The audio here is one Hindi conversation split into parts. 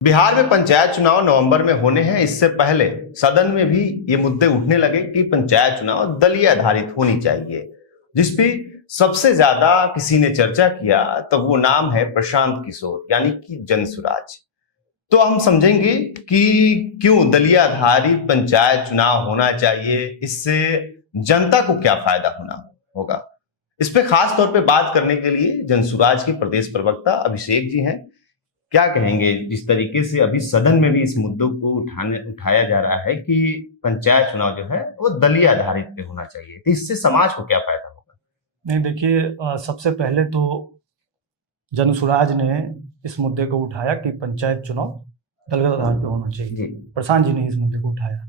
बिहार में पंचायत चुनाव नवंबर में होने हैं। इससे पहले सदन में भी ये मुद्दे उठने लगे कि पंचायत चुनाव दलीय आधारित होनी चाहिए। जिस पे सबसे ज्यादा किसी ने चर्चा किया तो वो नाम है प्रशांत किशोर यानी कि जनसुराज। तो हम समझेंगे कि क्यों दलीय आधारित पंचायत चुनाव होना चाहिए, इससे जनता को क्या फायदा होगा। इस पे खास तौर पे बात करने के लिए जनसुराज के प्रदेश प्रवक्ता अभिषेक जी हैं। क्या कहेंगे जिस तरीके से अभी सदन में भी इस मुद्दों को उठाया जा रहा है कि पंचायत चुनाव जो है वो दलीय आधारित पे होना चाहिए, तो इससे समाज को क्या फायदा होगा? नहीं, देखिए, सबसे पहले तो जनसुराज ने इस मुद्दे को उठाया कि पंचायत चुनाव दलगत आधार पे होना चाहिए। प्रशांत जी ने इस मुद्दे को उठाया।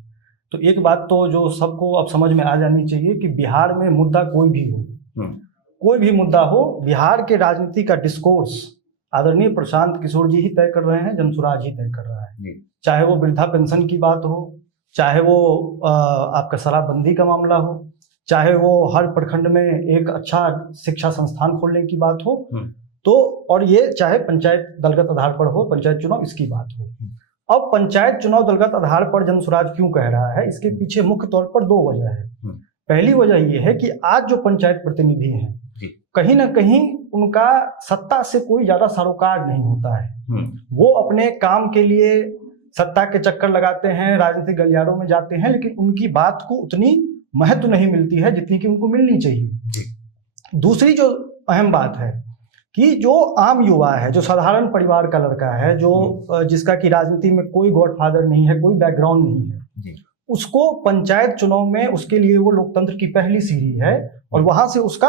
तो एक बात तो जो सबको अब समझ में आ जानी चाहिए कि बिहार में मुद्दा कोई भी मुद्दा हो, बिहार के राजनीति का डिस्कोर्स आदरणीय प्रशांत किशोर जी ही तय कर रहे हैं, जनसुराज ही तय कर रहा है। चाहे वो वृद्धा पेंशन की बात हो, चाहे वो आपका शराबबंदी का मामला हो, चाहे वो हर प्रखंड में एक अच्छा शिक्षा संस्थान खोलने की बात हो, तो और ये चाहे पंचायत दलगत आधार पर हो, पंचायत चुनाव इसकी बात हो। अब पंचायत चुनाव दलगत आधार पर जनसुराज क्यों कह रहा है, इसके पीछे मुख्य तौर पर दो वजह है। पहली वजह ये है कि आज जो पंचायत प्रतिनिधि हैं, कहीं ना कहीं उनका सत्ता से कोई ज्यादा सरोकार नहीं होता है। वो अपने काम के लिए सत्ता के चक्कर लगाते हैं, राजनीतिक गलियारों में जाते हैं, लेकिन उनकी बात को उतनी महत्व नहीं मिलती है जितनी कि उनको मिलनी चाहिए। दूसरी जो अहम बात है कि जो आम युवा है, जो साधारण परिवार का लड़का है, जो जिसका कि राजनीति में कोई गॉडफादर नहीं है, कोई बैकग्राउंड नहीं है, उसको पंचायत चुनाव में उसके लिए वो लोकतंत्र की पहली सीढ़ी है और वहां से उसका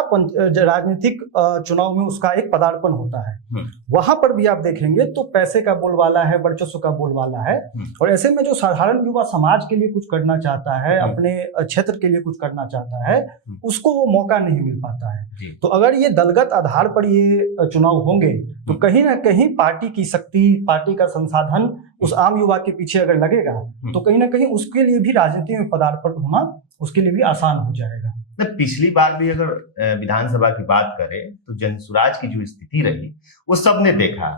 राजनीतिक चुनाव में उसका एक पदार्पण होता है। वहां पर भी आप देखेंगे तो पैसे का बोलबाला है, वर्चस्व का बोलबाला है, और ऐसे में जो साधारण युवा समाज के लिए कुछ करना चाहता है, अपने क्षेत्र के लिए कुछ करना चाहता है, उसको वो मौका नहीं मिल पाता है। तो अगर ये दलगत आधार पर ये चुनाव होंगे तो कहीं ना कहीं पार्टी की शक्ति, पार्टी का संसाधन उस आम युवा के पीछे अगर लगेगा तो कहीं ना कहीं उसके लिए भी राजनीति में पदार्पण होना उसके लिए भी आसान हो जाएगा। पिछली बार भी अगर विधानसभा की बात करें तो जनसुराज की जो स्थिति रही वो सबने देखा।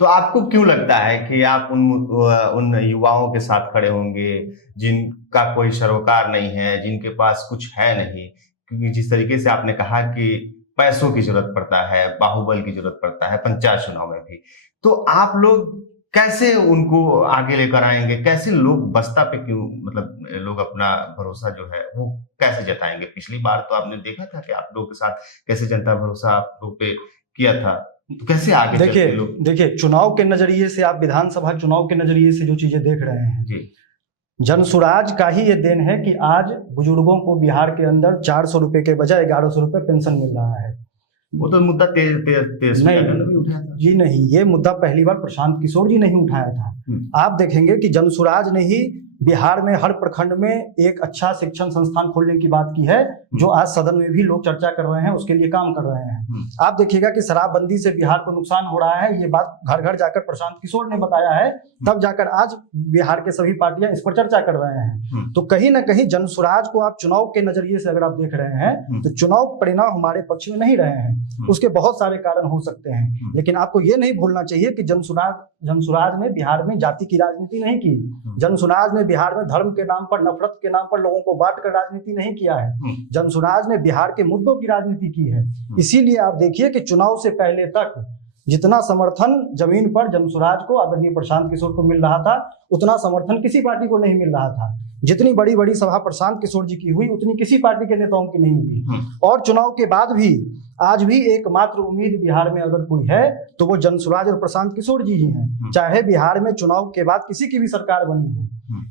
तो आपको क्यों लगता है कि आप उन युवाओं के साथ खड़े होंगे जिनका कोई सरोकार नहीं है, जिनके पास कुछ है नहीं? क्योंकि जिस तरीके से आपने कहा कि पैसों की जरूरत पड़ता है, बाहुबल की जरूरत पड़ता है पंचायत चुनाव में भी, तो आप लोग कैसे उनको आगे लेकर आएंगे? कैसे लोग बसपा पे क्यों, मतलब लोग अपना भरोसा जो है वो कैसे जताएंगे? पिछली बार तो आपने देखा था कि आप लोगों के साथ कैसे जनता भरोसा आप लोग पे किया था, तो कैसे आगे देखिए, चुनाव के नजरिए से, आप विधानसभा चुनाव के नजरिए से जो चीजें देख रहे हैं, जनसुराज का ही ये देन है कि आज बुजुर्गों को बिहार के अंदर 400 रुपए के बजाय 1100 रुपए पेंशन मिल रहा है। वो तो मुद्दा तेज नहीं उठाया था जी, नहीं, ये मुद्दा पहली बार प्रशांत किशोर जी नहीं उठाया था। आप देखेंगे कि जनसुराज ने ही बिहार में हर प्रखंड में एक अच्छा शिक्षण संस्थान खोलने की बात की है, जो आज सदन में भी लोग चर्चा कर रहे हैं, उसके लिए काम कर रहे हैं। आप देखिएगा कि शराबबंदी से बिहार को नुकसान हो रहा है, ये बात घर घर जाकर प्रशांत किशोर ने बताया है, तब जाकर आज बिहार के सभी पार्टियां इस पर चर्चा कर रहे हैं। तो कहीं ना कहीं जनसुराज को आप चुनाव के नजरिए से अगर आप देख रहे हैं तो चुनाव परिणाम हमारे पक्ष में नहीं रहे हैं। उसके बहुत सारे कारण हो सकते हैं, लेकिन आपको ये नहीं भूलना चाहिए कि जनसुराज ने बिहार में जाति की राजनीति नहीं की। जनसुराज ने बिहार में धर्म के नाम पर, नफरत के नाम पर लोगों को बांट कर राजनीति नहीं किया है। जनसुराज ने बिहार के मुद्दों की राजनीति की है। इसीलिए आप देखिए कि चुनाव से पहले तक जितना समर्थन जमीन पर जनसुराज को, आदरणीय प्रशांत किशोर को मिल रहा था, उतना समर्थन किसी पार्टी को नहीं मिल रहा था। जितनी बड़ी बड़ी सभा प्रशांत किशोर जी की हुई, उतनी किसी पार्टी के नेताओं की नहीं हुई। और चुनाव के बाद भी आज भी एकमात्र उम्मीद बिहार में अगर कोई है तो वो जनसुराज और प्रशांत किशोर जी ही हैं। चाहे बिहार में चुनाव के बाद किसी की भी सरकार बनी हो,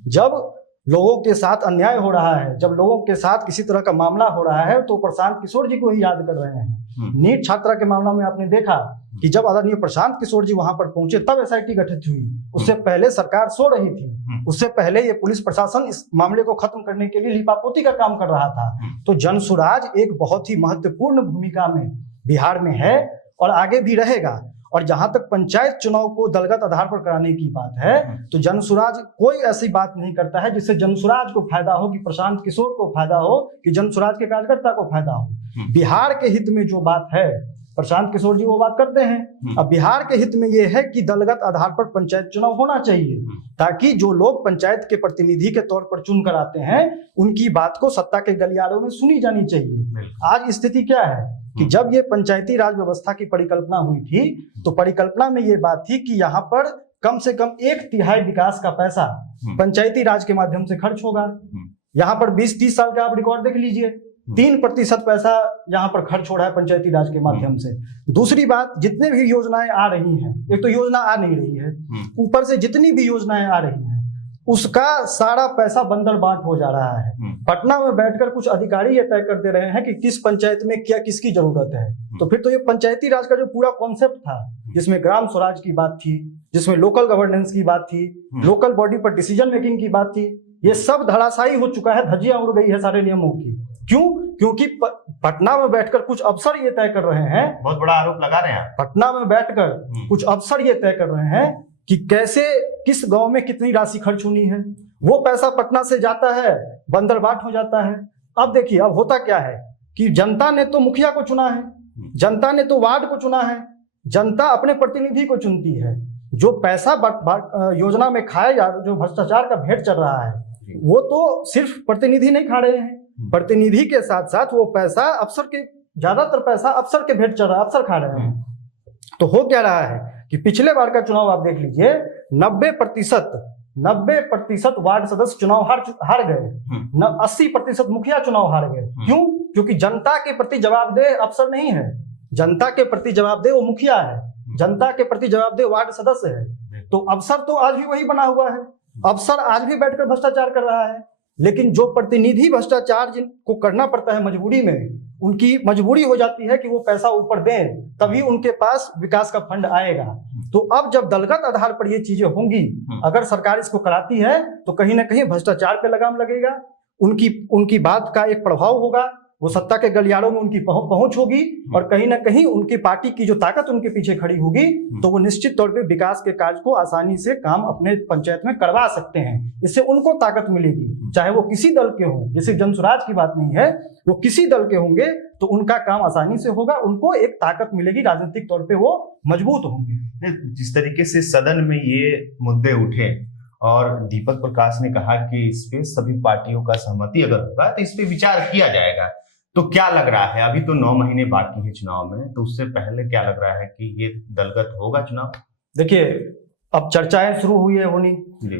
जब लोगों के साथ अन्याय हो रहा है, जब लोगों के साथ किसी तरह का मामला हो रहा है, तो प्रशांत किशोर जी को ही याद कर रहे हैं। नीट छात्रा के मामला में आपने देखा कि जब आदरणीय प्रशांत किशोर जी वहां पर पहुंचे तब एसआईटी गठित हुई। उससे पहले सरकार सो रही थी, उससे पहले ये पुलिस प्रशासन इस मामले को खत्म करने के लिए लिपापोती का काम कर रहा था। तो जनसुराज एक बहुत ही महत्वपूर्ण भूमिका में बिहार में है और आगे भी रहेगा। और जहां तक पंचायत चुनाव को दलगत आधार पर कराने की बात है, तो जनसुराज कोई ऐसी बात नहीं करता है जिससे जनसुराज को फायदा हो, कि प्रशांत किशोर को फायदा हो, कि जनसुराज के कार्यकर्ता को फायदा हो। बिहार के हित में जो बात है, प्रशांत किशोर जी वो बात करते हैं। अब बिहार के हित में ये है कि दलगत आधार पर पंचायत चुनाव होना चाहिए, ताकि जो लोग पंचायत के प्रतिनिधि के तौर पर चुन कर आते हैं उनकी बात को सत्ता के गलियारों में सुनी जानी चाहिए। आज स्थिति क्या है कि जब ये पंचायती राज व्यवस्था की परिकल्पना हुई थी तो परिकल्पना में ये बात थी कि यहाँ पर कम से कम 1/3 विकास का पैसा पंचायती राज के माध्यम से खर्च होगा। यहाँ पर 20-30 साल का आप रिकॉर्ड देख लीजिए, 3% पैसा यहाँ पर खर्च हो रहा है पंचायती राज के माध्यम से। दूसरी बात, जितने भी योजनाएं आ रही हैं, एक तो योजना आ नहीं रही है, ऊपर से जितनी भी योजनाएं आ रही हैं उसका सारा पैसा बंदर बांट हो जा रहा है। पटना में बैठकर कुछ अधिकारी ये तय कर दे रहे हैं कि किस पंचायत में क्या किसकी जरूरत है। तो फिर तो ये पंचायती राज का जो पूरा कॉन्सेप्ट था, जिसमें ग्राम स्वराज की बात थी, जिसमें लोकल गवर्नेंस की बात थी, लोकल बॉडी पर डिसीजन मेकिंग की बात थी, ये सब धराशायी हो चुका है, धज्जियां उड़ गई है सारे नियमों की। क्यों? क्योंकि पटना में बैठकर कुछ अफसर ये तय कर रहे हैं, बहुत बड़ा आरोप लगा रहे हैं, पटना में बैठकर कुछ अफसर ये तय कर रहे हैं कि कैसे किस गांव में कितनी राशि खर्च होनी है। वो पैसा पटना से जाता है, बंदरबाट हो जाता है। अब देखिए, अब होता क्या है कि जनता ने तो मुखिया को चुना है, जनता ने तो वार्ड को चुना है, जनता अपने प्रतिनिधि को चुनती है। जो पैसा योजना में खाया जा, जो भ्रष्टाचार का भेंट चल रहा है, वो तो सिर्फ प्रतिनिधि नहीं खा रहे हैं, प्रतिनिधि के साथ साथ वो पैसा अफसर के, ज्यादातर पैसा अफसर के भेंट चल रहा है, अफसर खा रहे हैं। तो हो क्या रहा है कि पिछले बार का चुनाव आप देख लीजिए, 90% वार्ड सदस्य चुनाव हार गए, 80% मुखिया चुनाव हार गए। क्यों? क्योंकि जनता के प्रति जवाबदेह अफसर नहीं है, जनता के प्रति जवाबदेह वो मुखिया है, जनता के प्रति जवाबदेह वार्ड सदस्य है। तो अफसर तो आज भी वही बना हुआ है, अफसर आज भी बैठकर भ्रष्टाचार कर रहा है। लेकिन जो प्रतिनिधि भ्रष्टाचार जिनको करना पड़ता है मजबूरी में, उनकी मजबूरी हो जाती है कि वो पैसा ऊपर दें, तभी उनके पास विकास का फंड आएगा। तो अब जब दलगत आधार पर ये चीजें होंगी, अगर सरकार इसको कराती है तो कहीं ना कहीं भ्रष्टाचार पे लगाम लगेगा, उनकी बात का एक प्रभाव होगा, वो सत्ता के गलियारों में उनकी पहुंच होगी, और कहीं ना कहीं उनकी पार्टी की जो ताकत उनके पीछे खड़ी होगी, तो वो निश्चित तौर पे विकास के कार्य को आसानी से काम अपने पंचायत में करवा सकते हैं। इससे उनको ताकत मिलेगी, चाहे वो किसी दल के हों, ये सिर्फ जनसुराज की बात नहीं है, वो किसी दल के होंगे तो उनका काम आसानी से होगा, उनको एक ताकत मिलेगी, राजनीतिक तौर पे वो मजबूत होंगे। जिस तरीके से सदन में ये मुद्दे उठे और दीपक प्रकाश ने कहा कि इस पे सभी पार्टियों का सहमति अगर होगा तो इस पे विचार किया जाएगा, तो क्या लग रहा है, अभी तो 9 महीने बाकी है चुनाव में, तो उससे पहले क्या लग रहा है कि ये दलगत होगा चुनाव? देखिए, अब चर्चाएं शुरू हुई है होनी,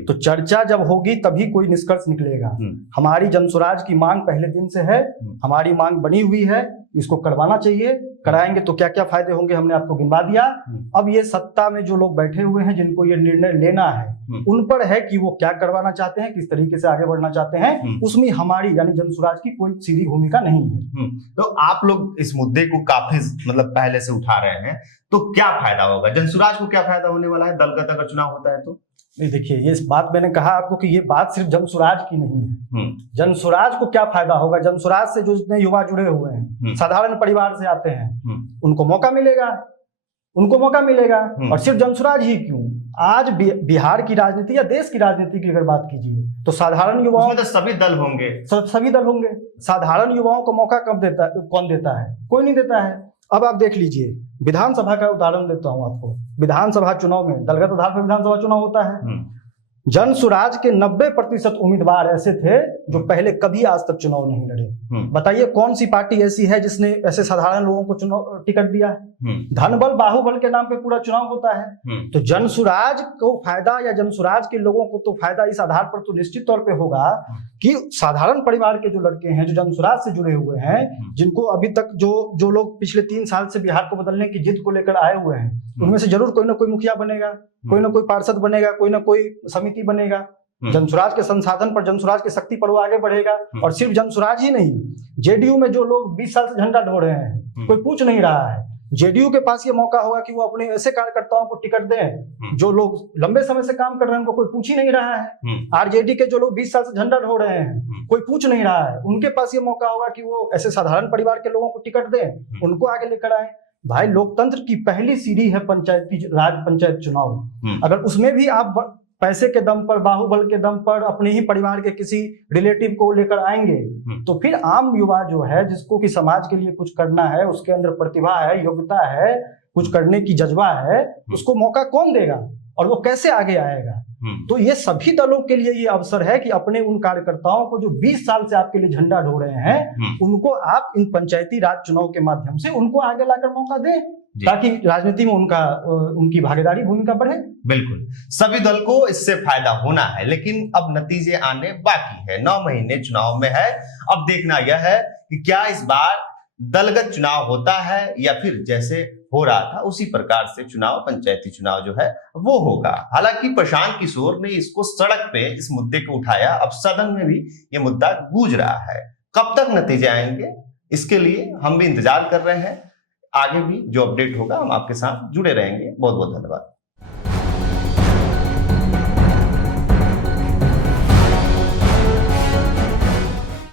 तो चर्चा जब होगी तभी कोई निष्कर्ष निकलेगा। हमारी जनसुराज की मांग पहले दिन से है, हमारी मांग बनी हुई है, इसको करवाना चाहिए, कराएंगे तो क्या क्या फायदे होंगे हमने आपको गिनवा दिया। अब ये सत्ता में जो लोग बैठे हुए हैं, जिनको ये निर्णय लेना है, उन पर है कि वो क्या करवाना चाहते हैं, किस तरीके से आगे बढ़ना चाहते हैं। उसमें हमारी यानी जनसुराज की कोई सीधी भूमिका नहीं है। तो आप लोग इस मुद्दे को काफी मतलब पहले से उठा रहे हैं, तो क्या फायदा होगा, जनसुराज को क्या फायदा होने वाला है दलगत अगर चुनाव होता है तो? नहीं, देखिए, ये बात मैंने कहा आपको कि ये बात सिर्फ जनसुराज की नहीं है। जनसुराज को क्या फायदा होगा, जनसुराज से जो जितने युवा जुड़े हुए हैं, साधारण परिवार से आते हैं, उनको मौका मिलेगा, और सिर्फ जनसुराज ही क्यों, आज बिहार की राजनीति या देश की राजनीति की अगर बात कीजिए तो साधारण युवाओं, तो सभी दल होंगे, साधारण युवाओं को मौका कौन देता है? कोई नहीं देता है। अब आप देख लीजिए, विधानसभा का उदाहरण देता हूं आपको। विधानसभा चुनाव में दलगत आधार पर विधानसभा चुनाव होता है, जनसुराज के 90% उम्मीदवार ऐसे थे जो पहले कभी आज तक चुनाव नहीं लड़े। बताइए कौन सी पार्टी ऐसी है जिसने ऐसे साधारण लोगों को चुनाव टिकट दिया है? धनबल बाहुबल के नाम पे पूरा चुनाव होता है। तो जनसुराज को फायदा या जनसुराज के लोगों को तो फायदा इस आधार पर तो निश्चित तौर पे होगा कि साधारण परिवार के जो लड़के हैं, जो जनसुराज से जुड़े हुए हैं, जिनको अभी तक जो लोग पिछले 3 साल से बिहार को बदलने की जिद को लेकर आए हुए हैं, उनमें से जरूर कोई ना कोई मुखिया बनेगा, कोई ना कोई पार्षद बनेगा, कोई ना कोई समिति बनेगा। जनसुराज के संसाधन पर, जनसुराज की शक्ति पर वो आगे बढ़ेगा। और सिर्फ जनसुराज ही नहीं, जेडीयू में जो लोग 20 साल से झंडा ढो रहे हैं, कोई पूछ नहीं रहा है, जेडीयू के पास ये मौका होगा कि वो अपने ऐसे कार्यकर्ताओं को टिकट दें जो लोग लंबे समय से काम कर रहे हैं, उनको कोई पूछ ही नहीं रहा है। आरजेडी के जो लोग 20 साल से झंडा ढो रहे हैं, कोई पूछ नहीं रहा है, उनके पास ये मौका होगा कि वो ऐसे साधारण परिवार के लोगों को टिकट दें, उनको आगे लेकर आए। भाई, लोकतंत्र की पहली सीढ़ी है पंचायती राज, पंचायत चुनाव। अगर उसमें भी आप पैसे के दम पर, बाहुबल के दम पर अपने ही परिवार के किसी रिलेटिव को लेकर आएंगे, तो फिर आम युवा जो है, जिसको कि समाज के लिए कुछ करना है, उसके अंदर प्रतिभा है, योग्यता है, कुछ करने की जज्बा है, उसको मौका कौन देगा और वो कैसे आगे आएगा? तो ये सभी दलों के लिए ये अवसर है कि अपने उन कार्यकर्ताओं को जो 20 साल से आपके लिए झंडा ढो रहे हैं, उनको आप इन पंचायती राज चुनाव के माध्यम से उनको आगे लाकर मौका दें, ताकि राजनीति में उनकी भागीदारी, भूमिका बढ़े। बिल्कुल, सभी दल को इससे फायदा होना है, लेकिन अब नतीजे आने बाकी है। 9 महीने चुनाव में है। अब देखना यह है कि क्या इस बार दलगत चुनाव होता है या फिर जैसे हो रहा था उसी प्रकार से चुनाव, पंचायती चुनाव जो है वो होगा। हालांकि प्रशांत किशोर ने इसको सड़क पे इस मुद्दे को उठाया, अब सदन में भी ये मुद्दा गूंज रहा है। कब तक नतीजे आएंगे, इसके लिए हम भी इंतजार कर रहे हैं। आगे भी जो अपडेट होगा हम आपके साथ जुड़े रहेंगे। बहुत बहुत धन्यवाद।